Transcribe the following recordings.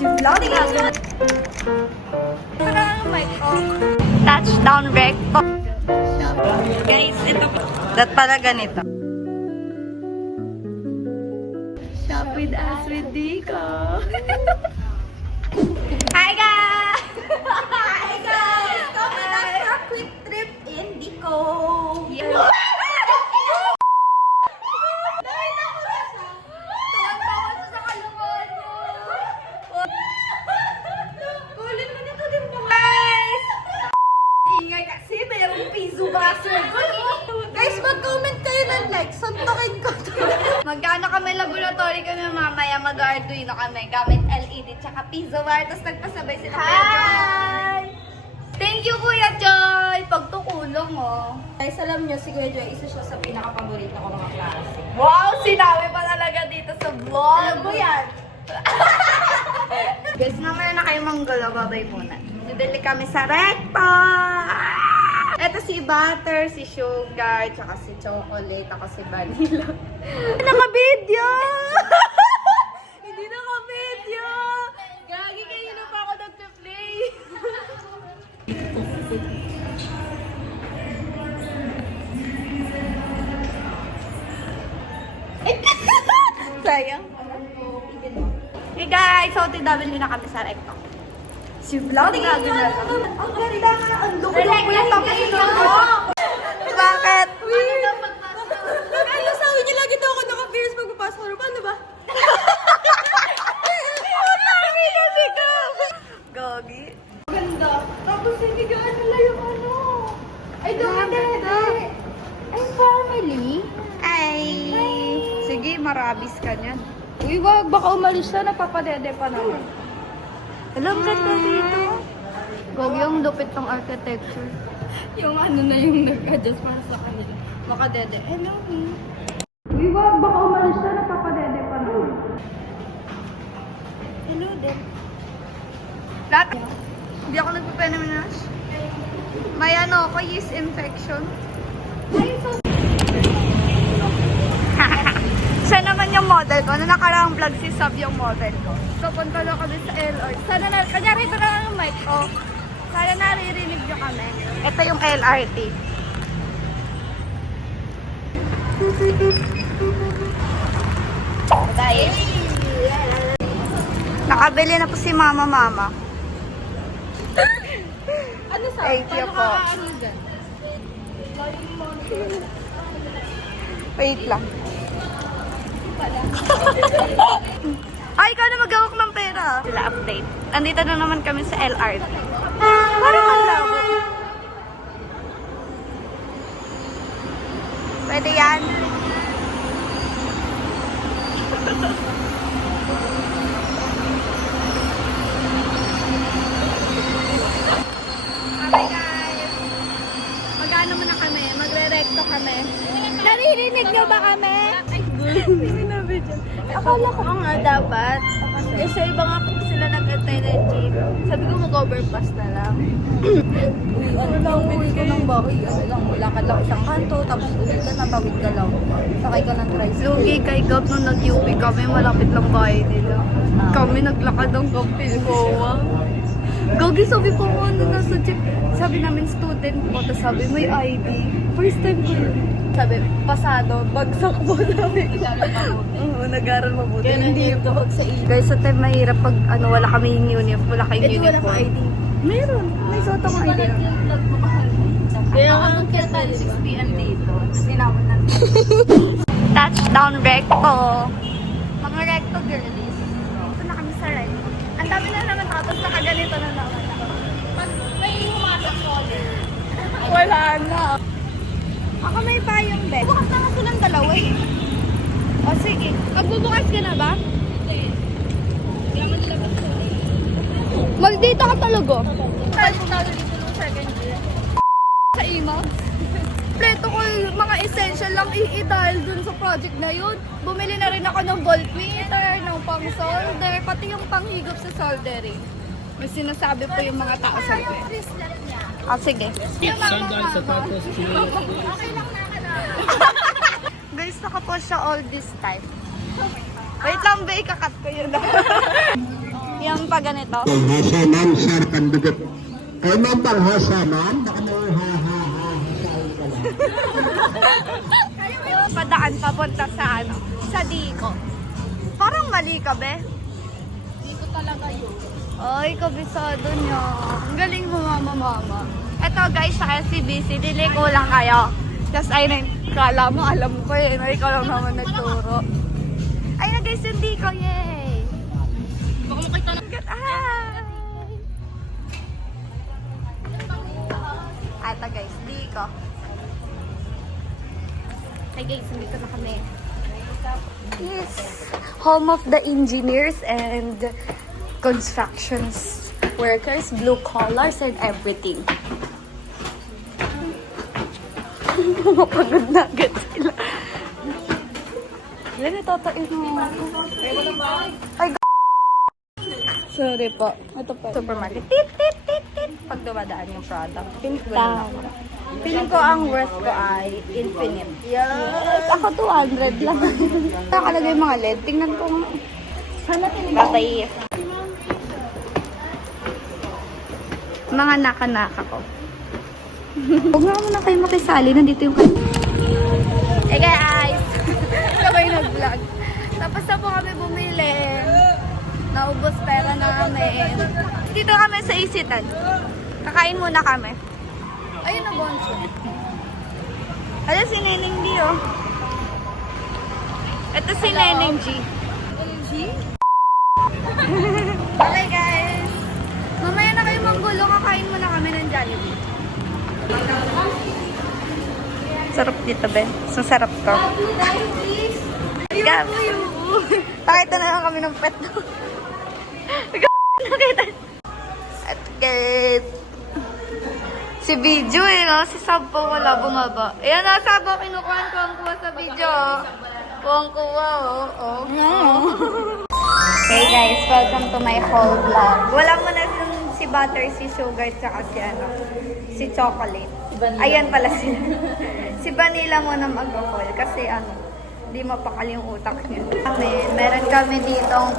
Si Vlog agad. Parang mic off. Touchdown recto. Guys, ito. Dat pala ganito. Shop with us with Dico. Hi guys! Hi guys! Come with us for a quick trip in Dico. Yeah. Guys, mag-comment kayo ng like. Suntokin ko to. Magkano kami laboratory kami mamaya. Mag-Arduino kami gamit LED tsaka piezo wire. Tapos nagpasabay sila. Hi! Thank you, Kuya Joy! Pagtukulong, oh. Guys, alam nyo, si Kuya Joy, isa siya sa pinaka-paborito ko mga klase. Wow! Sinabi pa talaga dito sa vlog. Alam mo yan. Guys, mamaya na kayo manggolo. Babay muna. Bibili kami sa Recto! Ito si Butter, si Sugar, tsaka si Chocolate, ako si Vanilla. Naka-video! Hindi naka-video! Gagi kayo na pa ako nag-play. Sayang. Hey guys, so TW na kami sa Recto. Si Vlog agad na. Ang ganda nga. Ang loko-loko yung tapos ito. Bakit? Kaya sabi niyo lagi daw ako naka-fierce pagpapasok. Paano ba? Gogi. Ganda. Tapos hindi ka nila yung ano. Ay, dede. Ay, family. Ay. Sige, marabis ka niyan. Uy, wag. Baka umalis na. Napapadede pa naman. Alam ka dito. Gog yung lupit ng architecture. Yung ano na yung nag-adjust para sa kanila. Makadede. Hello, me. Uy, wag. Baka umalis na. Napapadede pa naman. Hello, din. Lahat. Hindi ako nagpapenaminash. May ano ako, yeast infection. Siya naman yung model ko. Na nakaraang vlog si Sab yung model ko. So, punta lang kami sa LRT. Sana na, kanyari ito na lang yung mic ko. Sana naririnig nyo kami. Ito yung LRT. Guys. Nakabili na po si Mama. Ano sa? Thank you po. Wait lang. Ay, ikaw na mag-gawak ng pera. Sila update. Andito na naman kami sa LRT. Parang ang labo. Pwede yan. Okay guys. Mag-ano muna kami? Magre-recto kami. Naririnig nyo ba kami? Akala ko nga dapat. Kasi iba nga po sila nag-antay ng jeep. Sabi ko mag-overpass na lang. Uwi ko ng bahay. Lakad lang isang kanto. Tapos uwi ka na, tawid ka lang. Sakay ka ng tricycle. Lugi kay Gab nung nag-UP kami. Malapit lang bahay nila. Kami naglakad ng Pilcoa. Gagi, sabi po ko ano nasa jeep. Sabi namin student po. Tapos sabi may ID. First time ko yun. Sabi, pasado, bagsak po namin. Oo, nag-aral mabuti. Hindi po. Guys, sa time mahirap pag ano, wala kaming uniform, wala kayong uniform. Wala ID. Meron. May suot akong ID. Kaya nga, kaya tayo 6 p.m. dito. Sinawad natin. Touchdown recto. Mga recto girlies. Ito na kami sa recto. Ang dami na naman tapos nakaganito na naman. May humasok ko. Wala na. Ako may payong bed. Bukas na nga silang dalawa eh. O sige. Magbubukas ka na ba? Hindi. Kaya manilabas ko. Maldito ka talaga. Saan po natin dito ng second year? Sa email? Pleto ko yung mga essential lang i-dial dun sa project na yun. Bumili na rin ako ng voltmeter, ng pang solder, pati yung panghigop sa soldering. May sinasabi po yung mga tao sa akin. Ah, sige. Guys, nakapost siya all this time. Wait lang, ba? Ikakat ko yun. Yung pa ganito. Hasanan, sir, kandugot. Kayo man pang hasanan, baka may hasanan ka lang. Padaan papunta sa ano, sa Dico. Parang mali ka, be. Dico talaga yun. Ay, kabisado niya. Ang galing mo, mama. Eto guys, sa SCBC, dili ko lang kayo. Tapos ayun, kala mo, alam ko eh. Ikaw lang naman nagturo. Ayun na guys, yung Dico, yay! Baka makita lang. Hi! Ito guys, Dico. Hi guys, nandito na kami. Yes, home of the engineers and constructions workers, blue collars and everything. Mapagod na agad sila. Wala na tatain mo. Ay, sorry po. Ito pa. Supermarket. Tit. Pag dumadaan yung product. Feeling ko ang worth ko ay infinite. Yes! Ako 200 lang. Nakalagay mga LED. Tingnan ko nga. Sana tinigay. Mga naka-naka ko. Huwag nga muna kayo makisali. Nandito yung Hey guys! Sabay nag-vlog. Tapos na po kami bumili. Naubos pera namin. Dito kami sa Isitan. Kakain muna kami. Ayun na, Bonso. Ano si Neneng D, oh. Ito si Neneng G. G? Okay, guys. Mamaya na kayo manggulo. Kakain muna kami ng Jollibee. Sarap dito, Ben. So, sarap to. Gab. Pakita na lang kami ng pet. Nakita. At guys. Si video eh, no? Si Sab po wala bumaba. Ayan na, Sab, kinukuhan ko ang kuha sa video. Kuha, oh. Hey guys, welcome to my haul vlog. Wala mo na si Butter, si Sugar, tsaka si Chocolate. Ayan pala sila. Si Vanilla mo na mag-haul kasi di mapakali yung utak niya. Meron kami ditong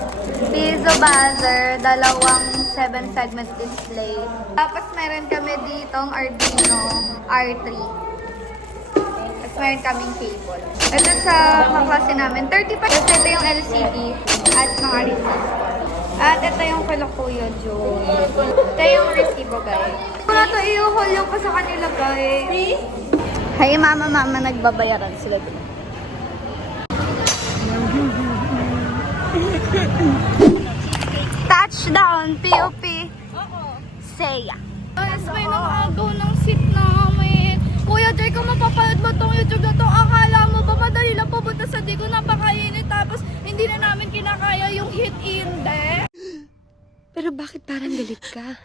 Pizzo Buzzer, dalawang 7-segment display. Tapos meron kami ditong Arduino R3. Tapos meron kaming cable. Ito sa kaklase namin, 35. Tapos ito yung LCD at mga resistor. At ito yung Kalakuyo June. Ito yung resibo, guys. Kung na ito i-haul yung pa sa kanila, guys. Hey, mama, nagbabayaran sila dito. Touchdown, POP. Saya. Guys, may nakagaw ng seat namin. Kuya Jay, kung mapapanood mo tong YouTube na to, akala mo ba madali lang pupunta sa Dico, napakainit, tapos hindi na namin kinakaya yung heat index. Pero bakit parang galit ka?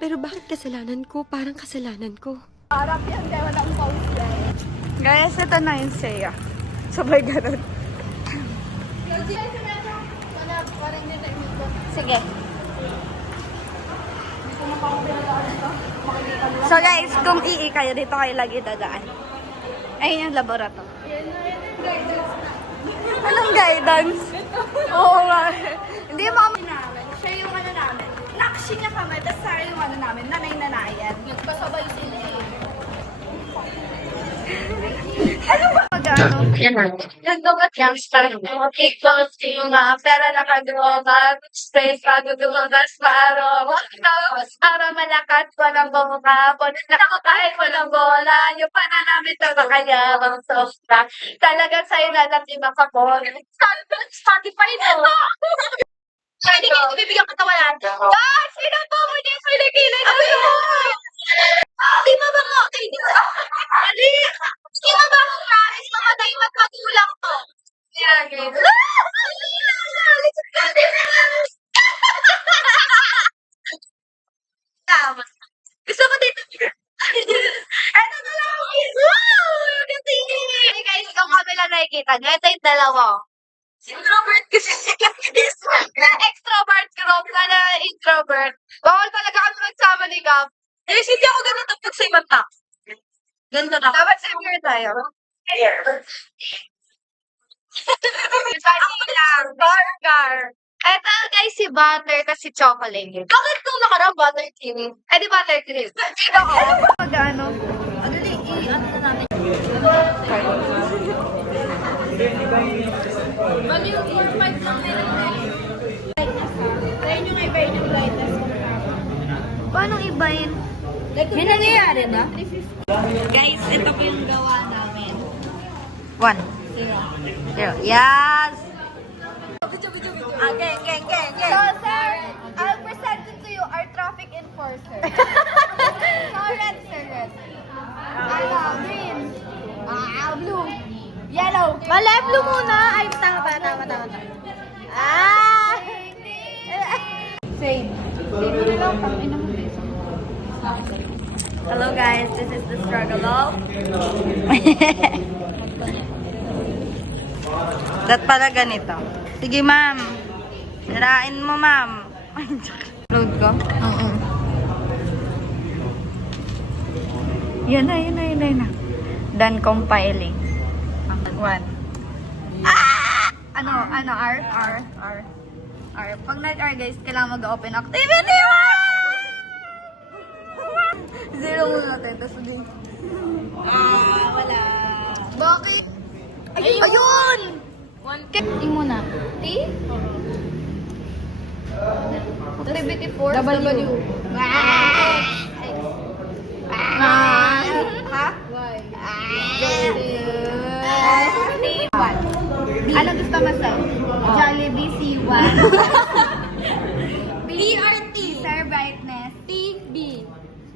Pero bakit kasalanan ko? Parang kasalanan ko. Harap yan, kaya walang pause yan. Guys, ito na yung Saya. Sabay ganun. Sige. So guys, kung ii kayo, dito kayo lagi dadaan. Ayun yung laboratory. Anong guidance? Oo nga. Hindi mama namin. Siya yung namin. Nakshi niya kami, tapos Sarah yung namin. Nanay-nanayan. Nagpasabay sila eh. Ano ba mag-ano? Nagdugat yung start mo. Ikaw singa, pera nakagawa. Space bago dumagas para para malakas walang buka. Naku kahit walang bola. Yung pananamit na kanya ang soft-track. Talagang sa'yo na lang di makapon. Spotify mo. Hindi kayo bibigyan katawanan. Guys! Pinapa mo niya sa kilikili na yun! Di ba ba nga? Di ba ba nga? Is mamatay magpatulang to. Gusto ko dito. Eto na lang. Hey guys, kung kami lang nakikita nyo, ito yung dalawa. Introvert kasi sila. Na extrovert group na introvert. Bawal talaga kami magsama ni Gab. Yes, hindi ako ganun tapos sa ibang tao. Ganda na. Dapat senior tayo. Here. Party lang. Burger. si butter kasi chocolate. Bakit kung nakarang buttercream? Eh di buttercream. Sino ko? Mag-ano? Dali, i-ano na namin. Bali yung 4-5 lang try nyo nga ibayin yung lightness. Paano ibayin? May nangyayari ba? Guys, ito po yung gawa namin. 1. 0. Yes! Gang. So, sir, I'll present it to you, our traffic enforcer. So, red, sir, red. Green. Blue. Yellow. Mali, blue muna. Ay, tama. Fade. Fade mo na lang, pang-ina mo. Hello guys, this is the struggle of... Dat pala ganito. Sige ma'am. Sirain mo ma'am. Load ko? Oo. Yan na. Done compiling. 1. Ano, R. Pag nag-R guys, kailangan mag-open activity 1! 0 muna natin, tapos sabihin. Wala. Bakit? Ayun! 1K. T muna. T? Activity 4. W. Ha? Y. T1. Ano gusto mo sir? Jollibee C1. BRT. Sir, brightness. TB.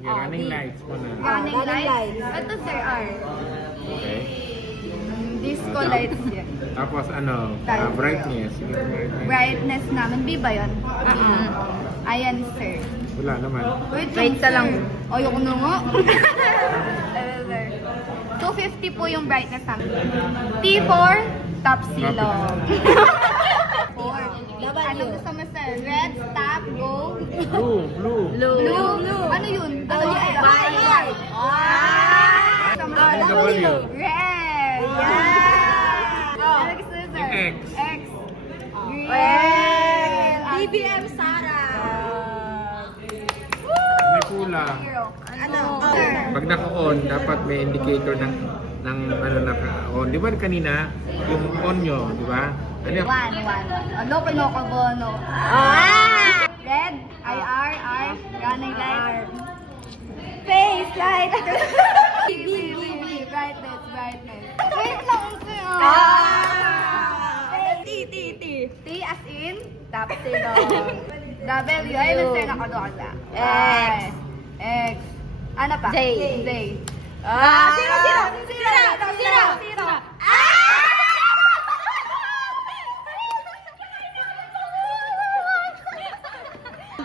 Sige, running lights muna. Running lights. Ito sir, R. Okay. Disco lights yan. Tapos ano, brightness. Sige, Brightness namin. B ba yun? Ayan sir. Wala naman. Wait lang. Ayoko na nga. 250 po yung brightness namin. T4, top silog. 4. Ano gusto mo sir? Red, stop, go. Blue. Blue. Ano yun? White. W. Red. Yeah. Ano gusto mo sir? X. Green. BBM Sara. May pula. Ano? Pag naka-on, dapat may indicator ng ano naka-on. Di ba kanina, yung on nyo, di ba? Ano yung 1. Ano, Pinokabono. Red, IR, running light. Face light. B, brightness. Wait lang, sir. T as in, top silog. W, ayun sir, nakadoon na. X. Ano pa? J. Zero.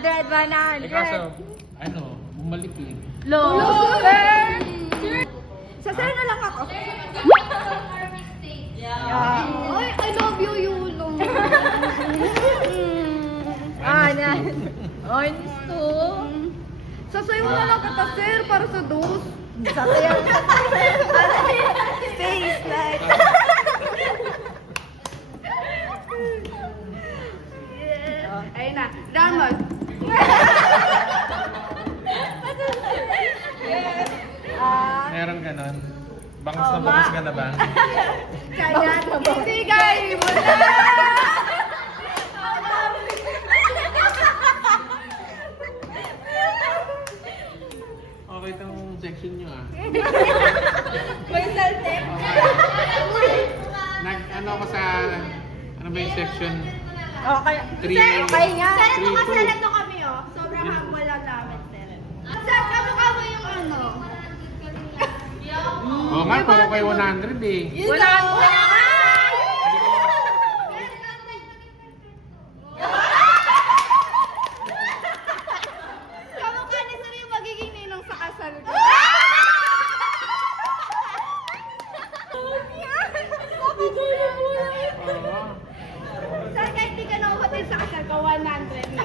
Red 100. kaso, ano, bumalik eh. Low. Sa sir na lang ako. Oy, I love you, Yulong. Sasayo na lang kita, sir, para sa dos. Sasayo. Face like. Ayun na. Downward. Meron ganon. Bangus na bangus ka na ba? Kaya, hindi guys. Okay itong section nyo ah. May salte. Ano ako sa, ano ba yung section? Okay. 3. Pahinga. Sir, nakaselect na kami oh. Sobrang humble lang namin, sir. Sir, kamukha mo yung ano? Oo nga, puro kayo 100 eh. Wala ka! Kamukha ni sir yung magiging ninong sa kasal ko. Oo. Sir, kahit di ka nakuhatin sa kasal ko, 100 na.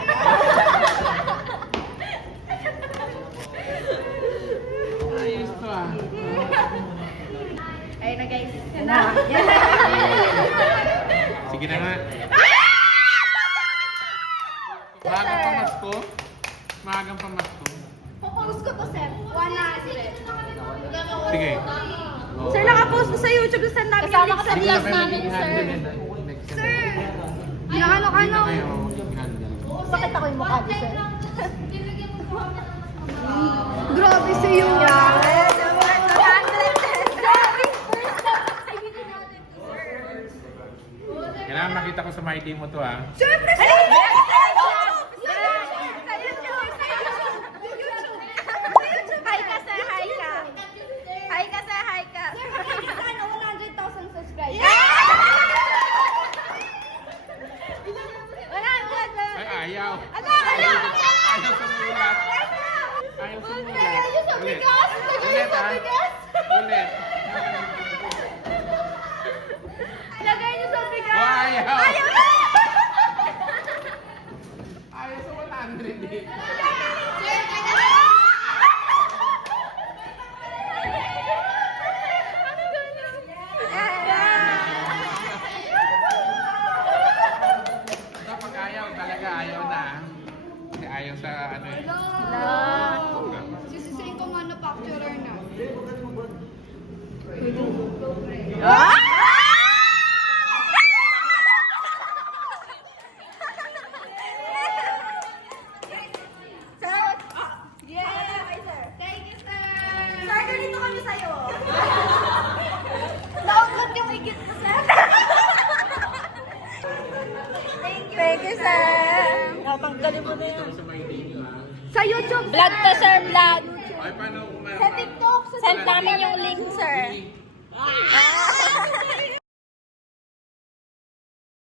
Ayos to ah. Ayun na guys. Yan na. Sige na nga. Magang pamasko? Magang pamasko? Popost ko to, sir. 100. Sige. Sir, nakapost na sa YouTube. Saan namin yung link sa vlog namin, sir. Sir! Ano? Bakit ako yung mukha ko, sir? Grabe sa'yo. Kailangan makita ko sa mighty mo to ah. Siyempre, sir! Hi ka, sir. Hi ka. Hi ka, sir. Hi ka. Sana 100,000 subscribers. Wala, wala. Ay, ayaw. Ano, ano? Ayaw sumulat. Ayaw sumulat. Ayaw sa bigas. Ulit Sa ah. bigas. Ulit. Lagay niyo sa bigas. Oh, ayaw. Ayaw na. Ayaw sa 100 eh. Kapag ayaw, talaga ayaw na. Kasi ayaw sa ano eh. Sisisihin ko manufacturer na. Thank you, sir. Sir, ganito kami sa'yo. Naunod yung higit ko, sir. Thank you, sir. Tanggalin mo na yan. Sa mighty nyo ah. Sa YouTube, Vlog to, sir. Vlog. Ay, paano kumain? Sa TikTok. Send namin yung link, sir.